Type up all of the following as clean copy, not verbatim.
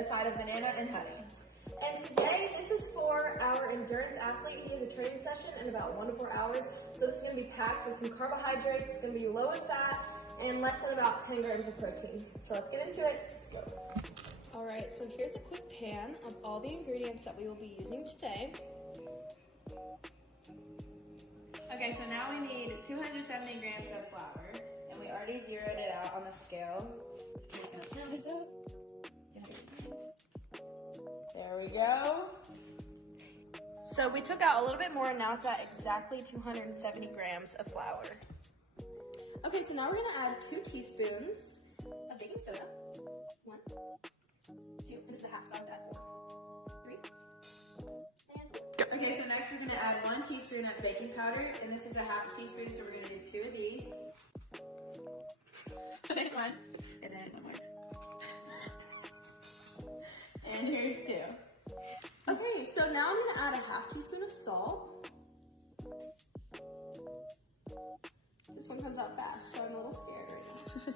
a side of banana and honey. And today, this is for our endurance athlete. He has a training session in about 1 to 4 hours. So this is gonna be packed with some carbohydrates. It's gonna be low in fat and less than about 10 grams of protein. So let's get into it. Let's go. All right, so here's a quick pan of all the ingredients that we will be using today. Okay, so now we need 270 grams of flour, and we already zeroed it out on the scale. I'm just gonna fill this up. There we go. So we took out a little bit more, and now it's at exactly 270 grams of flour. Okay, so now we're gonna add 2 teaspoons of baking soda. 1, 2, this is a half, so I have to add 4, 3, and 4. Okay, so next we're gonna add 1 teaspoon of baking powder, and this is a half a teaspoon, so we're gonna do 2 of these. Next one, and then 1 more. And here's 2. Okay, so now I'm gonna add a half teaspoon of salt. This one comes out fast, so I'm a little scared right now.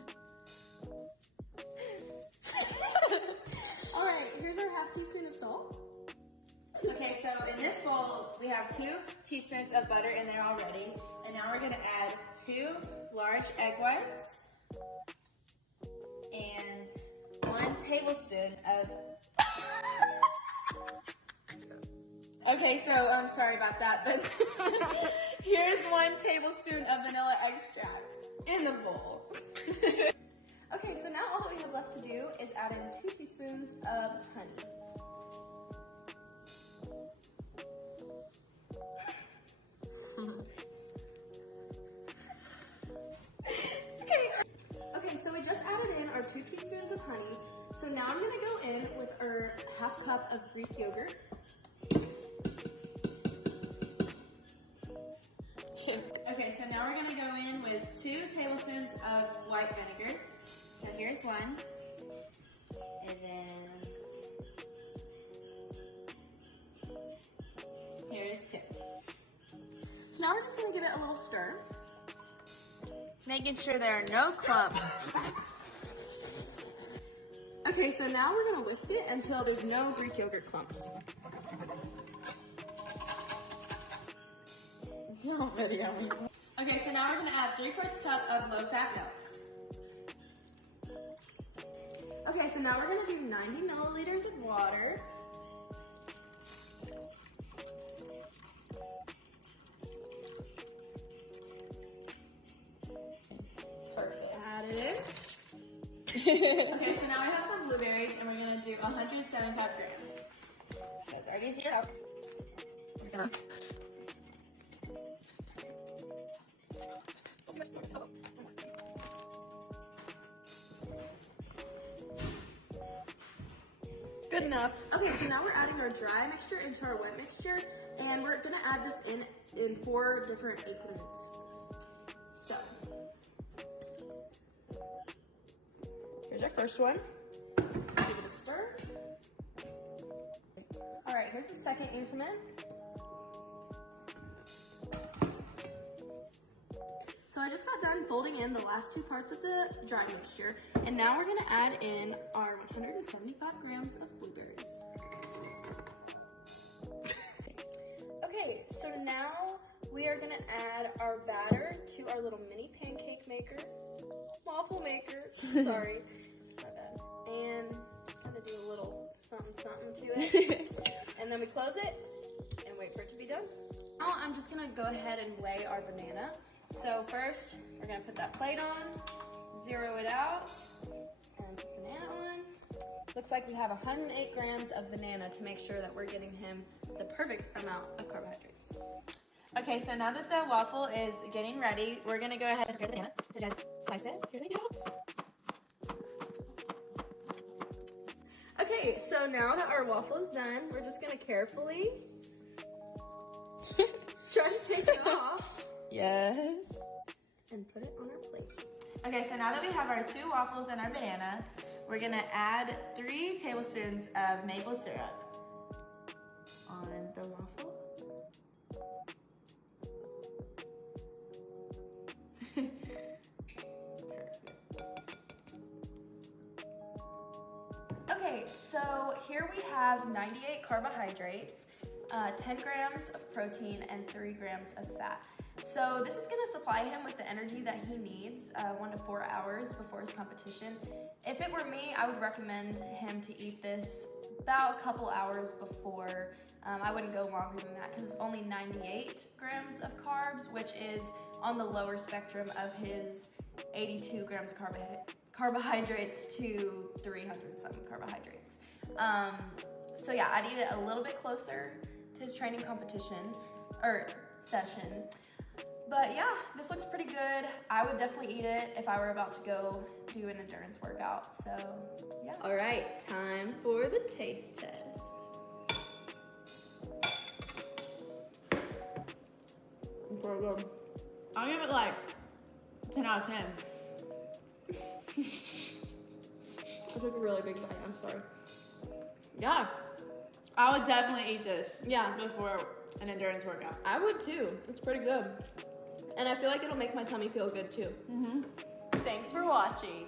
All right, here's our half teaspoon of salt. Okay, so in this bowl, we have 2 teaspoons of butter in there already. And now we're gonna add 2 large egg whites and 1 tablespoon of... Okay, so I'm sorry about that, but here's 1 tablespoon of vanilla extract in the bowl. Okay, so now all that we have left to do is add in 2 teaspoons of honey. Okay, so we just added in our 2 teaspoons of honey. So now I'm gonna go in with our half cup of Greek yogurt. Okay, so now we're gonna go in with 2 tablespoons of white vinegar. So here's 1, and then here's 2. So now we're just gonna give it a little stir. Making sure there are no clumps. Okay, so now we're gonna whisk it until there's no Greek yogurt clumps. Don't video me. Okay, so now we're gonna add 3/4 cup of low-fat milk. Okay, so now we're gonna do 90 milliliters of water. Perfect. Add it in. Okay, so now we have some blueberries, and we're gonna do 175 grams. So it's already zeroed out. Good enough. Okay, so now we're adding our dry mixture into our wet mixture, and we're gonna add this in 4 different increments. So, here's our first one. Give it a stir. All right, here's the second increment. So I just got done folding in the last 2 parts of the dry mixture, and now we're gonna add in our 175 grams of blueberries. Okay, so now we are gonna add our batter to our little mini pancake maker, waffle maker, sorry, my bad. And just kind of do a little something to it. And then we close it and wait for it to be done. Now I'm just gonna go ahead and weigh our banana. So first, we're gonna put that plate on, zero it out, and put banana on. Looks like we have 108 grams of banana to make sure that we're getting him the perfect amount of carbohydrates. Okay, so now that the waffle is getting ready, we're gonna go ahead and prepare the banana. So just slice it. Here we go. Okay, so now that our waffle is done, we're just gonna carefully try to take it off. Yes. And put it on our plate. Okay, so now that we have our 2 waffles and our banana, we're gonna add 3 tablespoons of maple syrup on the waffle. Okay, Okay, so here we have 98 carbohydrates, 10 grams of protein, and 3 grams of fat. So this is gonna supply him with the energy that he needs 1 to 4 hours before his competition. If it were me, I would recommend him to eat this about a couple hours before. I wouldn't go longer than that because it's only 98 grams of carbs, which is on the lower spectrum of his 82 grams of carbohydrates to 300 some carbohydrates. So yeah, I'd eat it a little bit closer to his training competition or session. But yeah, this looks pretty good. I would definitely eat it if I were about to go do an endurance workout. So yeah. All right, time for the taste test. Pretty good. I'll give it like 10 out of 10. I took a really big bite, I'm sorry. Yeah. I would definitely eat this. Yeah. Before an endurance workout. I would too. It's pretty good. And I feel like it'll make my tummy feel good too. Mm-hmm. Thanks for watching.